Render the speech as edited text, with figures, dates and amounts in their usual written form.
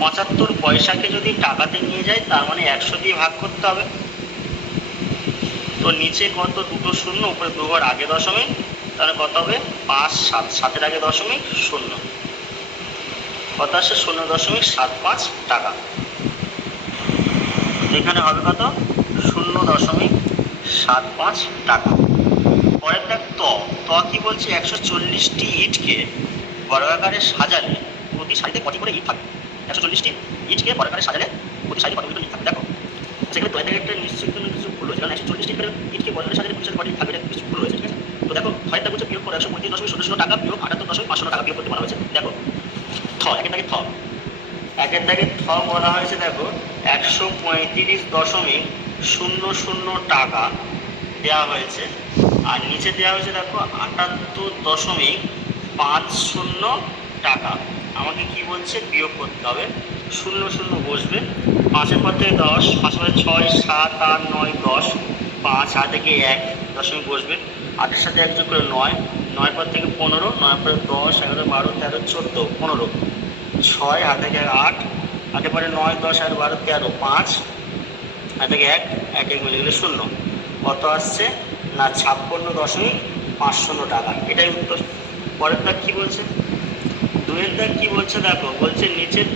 75 পয়সাকে যদি টাকাতে নিয়ে যায় তার মানে 100 দিয়ে ভাগ করতে হবে। তো নিচে কত, দুটো শূন্য, উপরে দুবার আগে দশমিক, তাহলে কত হবে 5 7, 7-এর আগে দশমিক, শূন্য, কত আসে 0.75 টাকা। এখানে হবে কত 0.75 টাকা। পরের দেখ ত কি বলছে, 140টি ইটকে বর্গাকারে সাজালে প্রতি সারিতে কটি করে ইট থাকবে। 140টি ইটকে বর্গাকারে সাজালে প্রতি সারিতে কতগুলো ইট থাকবে। দেখো সেখানে দয়া থেকে একটা নিশ্চয়ই কোনো কিছু ভুল হয়েছে, কারণ 140টি ইটকে বর্গাকারে সাজালে প্রতি সারিতে কটি থাকবে, এটা কিছু ভুল হয়েছে, ঠিক আছে। তো দেখো হয়তো বলছে বিয়োগ করে 135.00 টাকা বিয়োগ 78.500 টাকা বিয়োগ করতে বলা হয়েছে। দেখো একের দাগে থ বলা হয়েছে, দেখো 135.00 টাকা দেওয়া হয়েছে, আর নিচে দেওয়া হয়েছে দেখো 78.50 টাকা। আমাকে কি বলছে, বিয়োগ করতে হবে। 0 বসবে, 5-এর পর থেকে 10, 5 পরে 6, 7, 8, 9, 10, 5 হাত থেকে 1 দশমিক বসবে, 8-এর সাথে 1 যোগ করে 9, 9 পর থেকে 15, 9 পরে 10, 11, 12, 13, 14, 15, 6 হাত থেকে 8, হাতে পরে 9, 10, 11, 12, 13, 5 হাত থেকে 1, 1 মিলে গেলে 0, কত আসছে না 56.50 টাকা। এটাই উত্তর। পরের দাগ কি বলছে, দুয়ের দাগ কি বলছে, দেখো বলছে নিচের